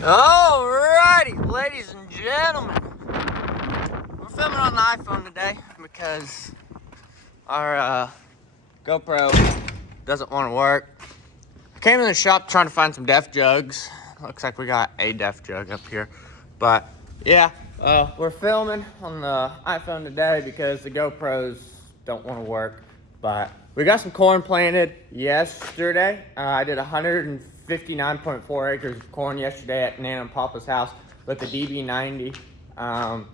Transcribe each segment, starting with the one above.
Alrighty, ladies and gentlemen, we're filming on the iPhone today because our GoPro doesn't want to work. I came in the shop trying to find some def jugs. Looks like we got a def jug up here, but yeah, we're filming on the iPhone today because the GoPros don't want to work. But we got some corn planted yesterday. I did 159.4 acres of corn yesterday at Nana and Papa's house with the DB90. I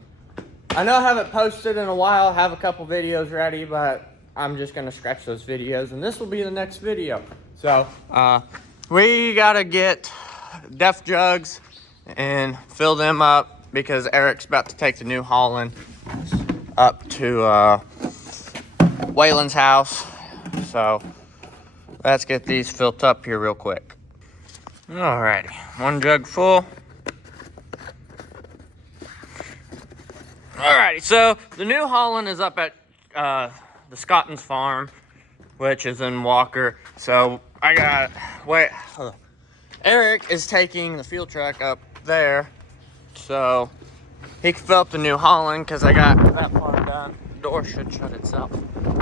know I haven't posted in a while. I have a couple videos ready, but I'm just gonna scratch those videos and this will be the next video. So we gotta get def jugs and fill them up because Eric's about to take the New Holland up to Waylon's house. So let's get these filled up here real quick. Alrighty, one jug full. Alrighty, so the New Holland is up at the Scotton's farm, which is in Walker. So I got, Eric is taking the field truck up there so he can fill up the New Holland because I got that farm done. The door should shut itself.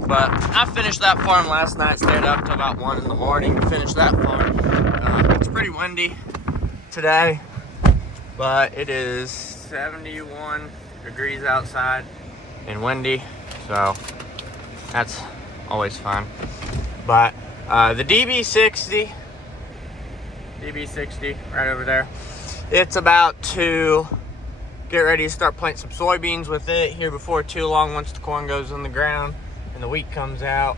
But I finished that farm last night, stayed up till about 1 in the morning to finish that farm. It's pretty windy today, but it is 71 degrees outside and windy, so that's always fun. But the DB60 right over there, it's about to get ready to start planting some soybeans with it here before too long once the corn goes in the ground and the wheat comes out,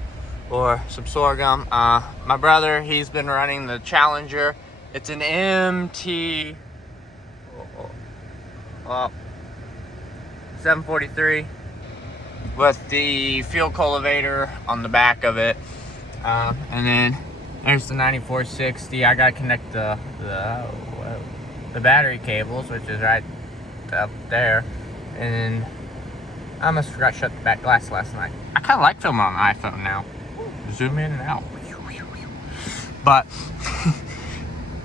or some sorghum. My brother, he's been running the Challenger. It's an MT 743 with the field cultivator on the back of it. And then there's the 9460. I gotta connect the battery cables, which is right up there. And I almost forgot to shut the back glass last night. I kind of like filming on the iPhone now. Zoom in and out. But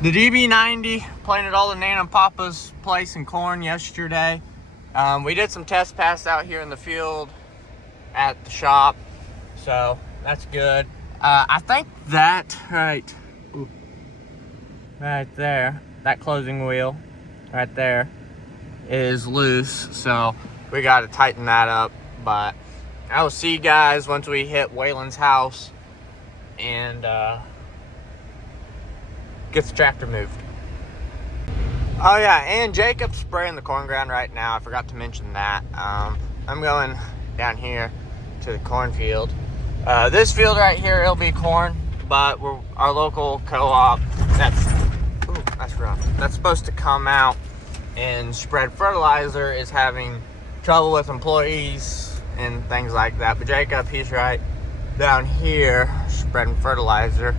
the DB90 planted all the Nana and Papa's place in corn yesterday. We did some test pass out here in the field at the shop, so that's good. I think that right there, that closing wheel right there is loose, so we got to tighten that up. But I will see you guys once we hit Waylon's house and get the tractor moved. Oh yeah, and Jacob's spraying the corn ground right now. I forgot to mention that. I'm going down here to the cornfield. This field right here, it'll be corn, but our local co-op that's rough. That's supposed to come out and spread fertilizer is having trouble with employees and things like that. But Jacob, he's right down here spreading fertilizer.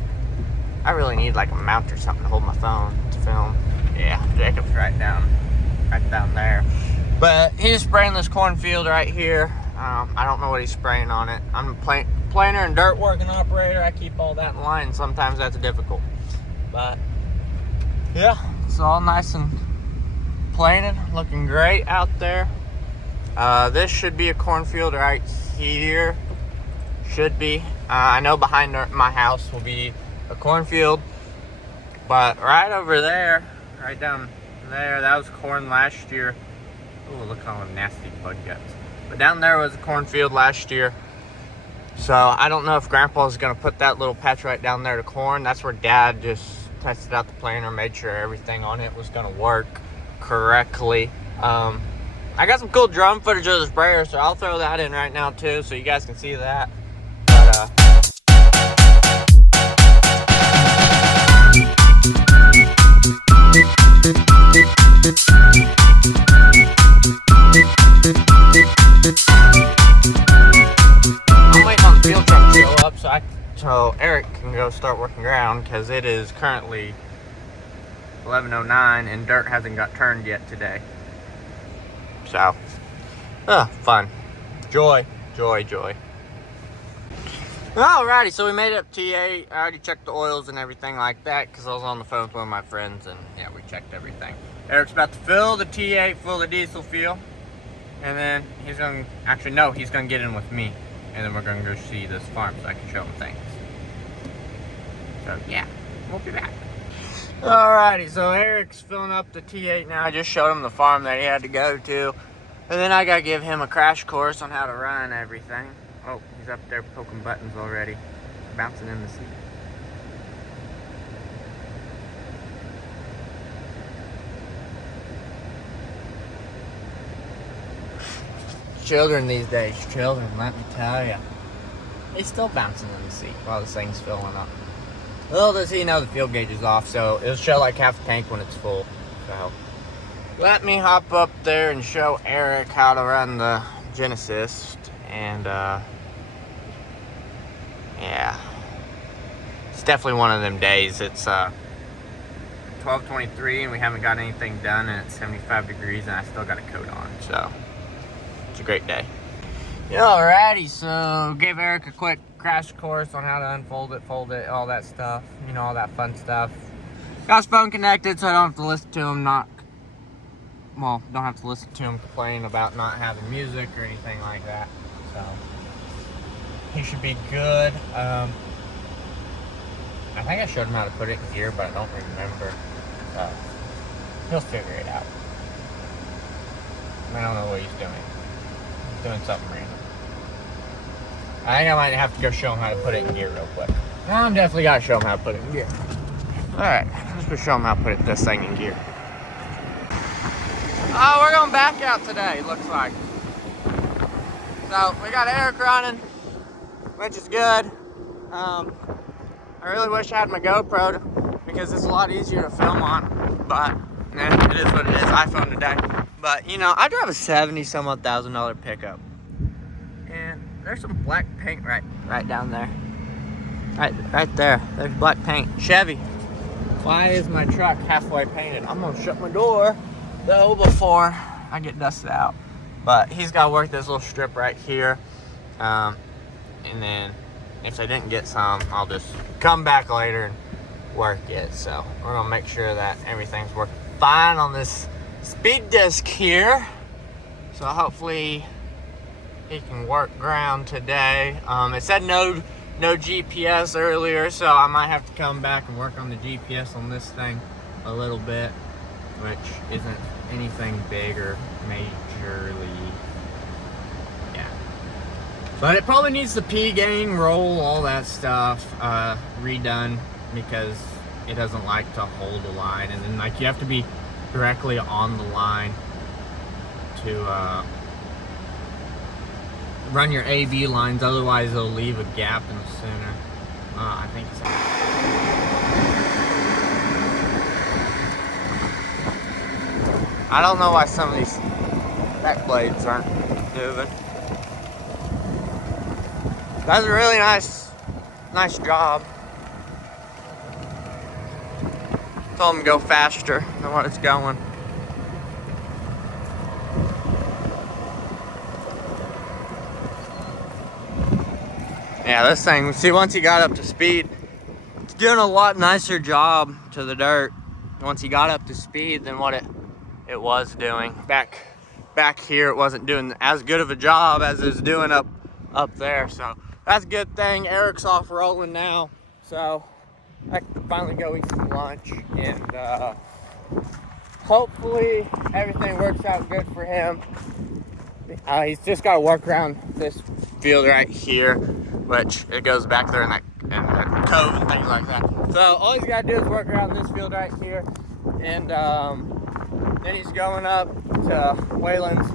I really need like a mount or something to hold my phone to film. Yeah, Jacob's right down there. But he's spraying this cornfield right here. I don't know what he's spraying on it. I'm a planer and dirt working operator. I keep all that in line. Sometimes that's difficult. But yeah, it's all nice and planted, looking great out there. This should be a cornfield right here. Should be. I know behind my house will be a cornfield, but right over there, right down there, that was corn last year. Oh, look at all the nasty bug guts. But down there was a cornfield last year. So I don't know if Grandpa's gonna put that little patch right down there to corn. That's where Dad just tested out the planter, made sure everything on it was gonna work correctly. I got some cool drone footage of the sprayer, so I'll throw that in right now too, so you guys can see that. But I'm waiting on the field truck to show up so Eric can go start working ground, because it is currently 11:09 and dirt hasn't got turned yet today. So, fun. Joy. Alrighty, so we made it up T8. I already checked the oils and everything like that because I was on the phone with one of my friends, and yeah, we checked everything. Eric's about to fill the T8 full of diesel fuel, and then he's gonna, actually no, he's gonna get in with me, and then we're gonna go see this farm so I can show him things. So yeah, we'll be back. Alrighty, so Eric's filling up the T8 now. I just showed him the farm that he had to go to, and then I gotta give him a crash course on how to run everything. Oh, he's up there poking buttons already, bouncing in the seat. Children these days, children, let me tell you. He's still bouncing in the seat while this thing's filling up. Little does he know the fuel gauge is off, so it'll show like half the tank when it's full. So let me hop up there and show Eric how to run the Genesis. And yeah, it's definitely one of them days. It's 12:23 and we haven't got anything done, and it's 75 degrees and I still got a coat on, so it's a great day. Alrighty, so gave Eric a quick crash course on how to unfold it, fold it, all that stuff, you know, all that fun stuff. Got his phone connected so I don't have to listen to him don't have to listen to him complain about not having music or anything like that. So he should be good. I think I showed him how to put it in gear, but I don't remember. He'll figure it out. I don't know what he's doing. He's doing something random. I think I might have to go show him how to put it in gear real quick. I'm definitely got to show him how to put it in gear. Alright, let's go show him how to put this thing in gear. Oh, we're going back out today, looks like. So, we got Eric running, which is good. I really wish I had my GoPro because it's a lot easier to film on, but it is what it is, iPhone today. But, you know, I drive a $70-some-odd thousand pickup, and there's some black paint right down there. Right there, there's black paint. Chevy. Why is my truck halfway painted? I'm gonna shut my door though before I get dusted out. But he's got to work this little strip right here, and then if I didn't get some, I'll just come back later and work it. So we're gonna make sure that everything's working fine on this speed disc here. So hopefully he can work ground today. It said no GPS earlier, so I might have to come back and work on the GPS on this thing a little bit, which isn't anything big or majorly, yeah. But it probably needs the P-gang, roll, all that stuff redone, because it doesn't like to hold a line, and then like you have to be directly on the line to run your AV lines, otherwise it'll leave a gap in the center. I think it's... I don't know why some of these back blades aren't moving. That's a really nice job. Told him to go faster than what it's going. Yeah, this thing, see, once he got up to speed, it's doing a lot nicer job to the dirt once he got up to speed than what it was doing. Back here, it wasn't doing as good of a job as it's doing up there. So that's a good thing. Eric's off rolling now, so I can finally go eat some lunch, and hopefully everything works out good for him. He's just got to work around this field right here, which it goes back there in that cove and things like that. So all he's got to do is work around this field right here, and then he's going up to Wayland's,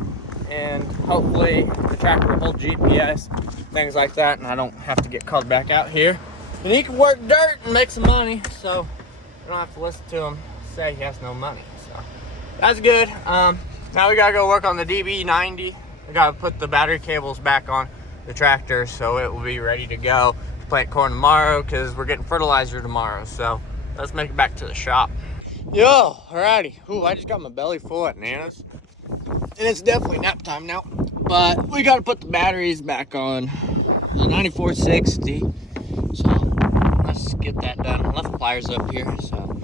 and hopefully the tractor will hold GPS, things like that, and I don't have to get called back out here. And he can work dirt and make some money, so I don't have to listen to him say he has no money. So that's good. Now we gotta go work on the DB90. We gotta put the battery cables back on the tractor so it will be ready to go. Plant corn tomorrow because we're getting fertilizer tomorrow. So let's make it back to the shop. Yo, alrighty. Ooh, I just got my belly full of bananas. And it's definitely nap time now. But we gotta put the batteries back on a 9460. So let's get that done. I left the pliers up here. So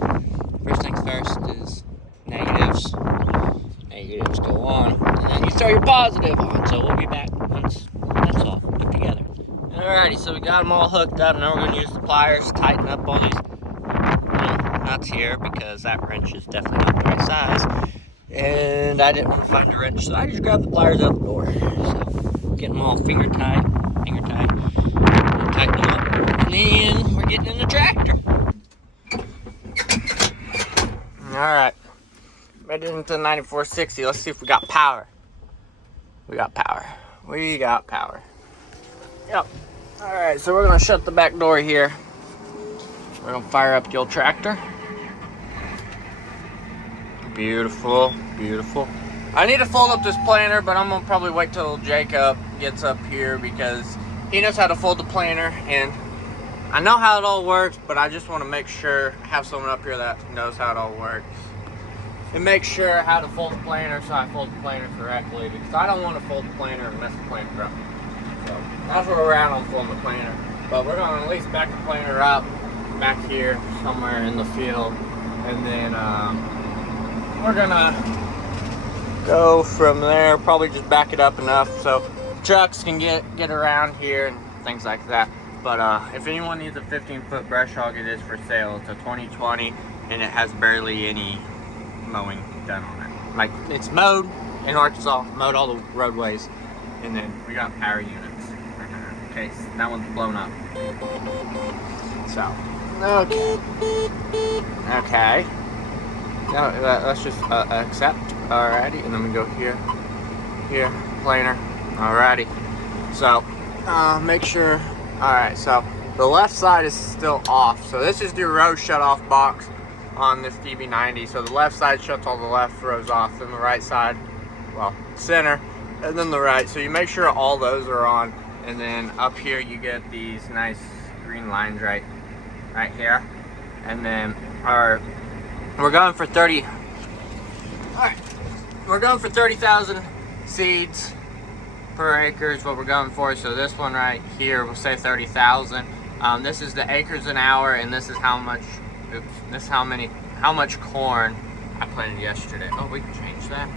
first things first is negatives. Negatives go on, and then you throw your positive on. So we'll be back once that's all put together. Alrighty, so we got them all hooked up. Now we're going to use the pliers, tighten up all these nuts here because that wrench is definitely not the right size. And I didn't want to find a wrench, so I just grabbed the pliers out the door. So getting them all finger tight, and tighten them up. And then we're getting in the tractor. Alright, made it into the 9460. Let's see if we got power. We got power. Yep. Alright, so we're going to shut the back door here. We're going to fire up the old tractor. Beautiful, beautiful. I need to fold up this planer, but I'm going to probably wait till Jacob gets up here because he knows how to fold the planer, and I know how it all works, but I just want to make sure I have someone up here that knows how it all works. And make sure how to fold the planer so I fold the planer correctly, because I don't want to fold the planer and mess the planer up. So that's where we're at on folding the planer. But we're going to at least back the planer up back here somewhere in the field, and then we're gonna go from there. Probably just back it up enough so trucks can get around here and things like that. But if anyone needs a 15-foot brush hog, it is for sale. It's a 2020 and it has barely any mowing done on it. Like, it's mowed in Arkansas, mowed all the roadways, and then we got power units in case that one's blown up. So okay. No, let's just accept. Alrighty, and then we go here, planer. Alrighty. So make sure. Alright, so the left side is still off. So this is the row shut off box on this DB90. So the left side shuts all the left rows off, then the right side, well, center, and then the right. So you make sure all those are on, and then up here you get these nice green lines right here, and then we're going for 30. All right, we're going for 30,000 seeds per acre is what we're going for. So this one right here, we'll say 30,000. This is the acres an hour, and this is how much. Oops, this is how much corn I planted yesterday. Oh, we can change that.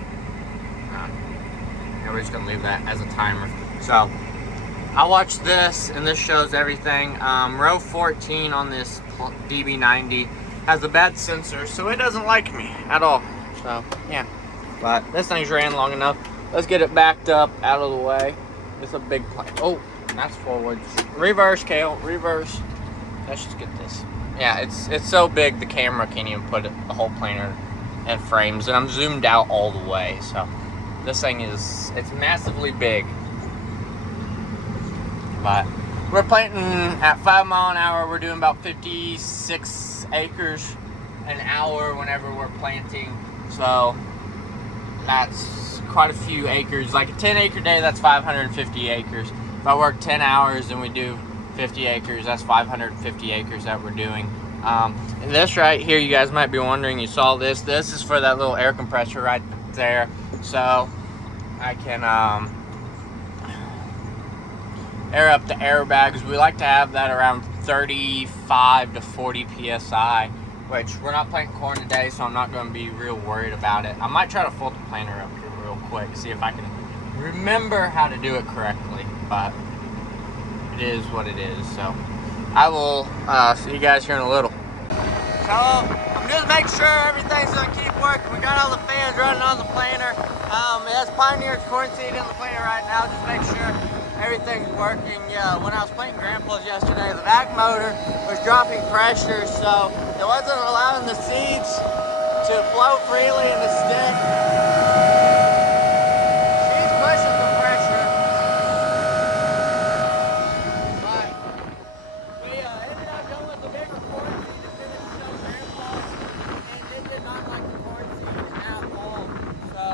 Yeah, we're just gonna leave that as a timer. So I watched this, and this shows everything. Row 14 on this DB90 has a bad sensor, so it doesn't like me at all. So yeah, but this thing's ran long enough. Let's get it backed up out of the way. It's a big plane. Oh, that's forwards. Reverse, Kale, reverse. Let's just get this. Yeah, it's so big the camera can't even put the whole planer in frames, and I'm zoomed out all the way. So this thing it's massively big. But we're planting at 5 miles an hour. We're doing about 56 acres an hour whenever we're planting. So that's quite a few acres. Like a 10-acre day, that's 550 acres. If I work 10 hours and we do 50 acres, that's 550 acres that we're doing. And this right here, you guys might be wondering, you saw this. This is for that little air compressor right there. So I can air up the airbags. We like to have that around 35 to 40 psi, which we're not planting corn today, so I'm not going to be real worried about it. I might try to fold the planer up here real quick, see if I can remember how to do it correctly, but it is what it is. So I will see you guys here in a little. So I'm just making sure everything's going to keep working. We got all the fans running on the planer. It has Pioneer's corn seed in the planer right now. Just make sure everything's working. Yeah, when I was planting grandpas yesterday, the vac motor was dropping pressure, so it wasn't allowing the seeds to flow freely in the stick. She's pushing the pressure. But we ended up going with the bigger corn seed to finish those grandpas, and it did not like the corn seed at all. So,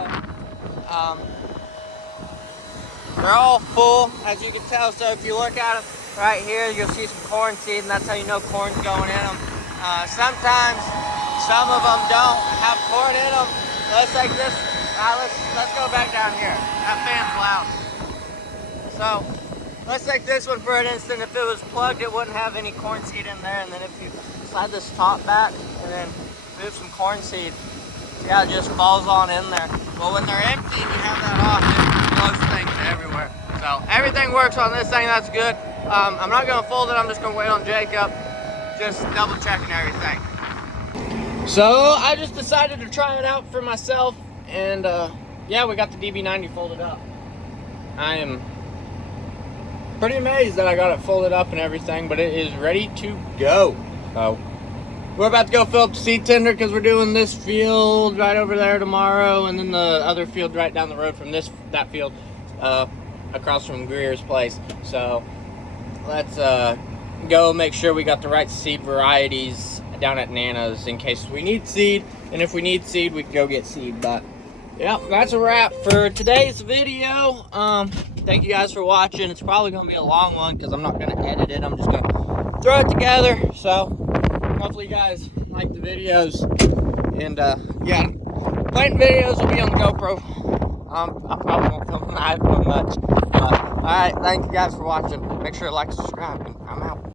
they're all full, as you can tell. So if you look at them right here, you'll see some corn seed, and that's how you know corn's going in them. Sometimes some of them don't have corn in them. Let's take this. Let's go back down here. That fan's loud. So let's take this one for an instant. If it was plugged, it wouldn't have any corn seed in there. And then if you slide this top back and then move some corn seed, yeah, it just falls on in there. Well, when they're empty and you have that off, it blows things everywhere. So everything works on this thing, that's good. I'm not gonna fold it, I'm just gonna wait on Jacob, just double checking everything. So I just decided to try it out for myself, and yeah, we got the DB90 folded up. I am pretty amazed that I got it folded up and everything, but it is ready to go. So we're about to go fill up the seed tender because we're doing this field right over there tomorrow, and then the other field right down the road from that field, across from Greer's place. So let's go make sure we got the right seed varieties down at Nana's in case we need seed, and if we need seed we can go get seed. But yeah, that's a wrap for today's video. Thank you guys for watching. It's probably gonna be a long one because I'm not gonna edit it, I'm just gonna throw it together. So hopefully you guys like the videos, and yeah, planting videos will be on the GoPro. I probably won't film an iPhone much, but all right, thank you guys for watching. Make sure to like, subscribe, and I'm out.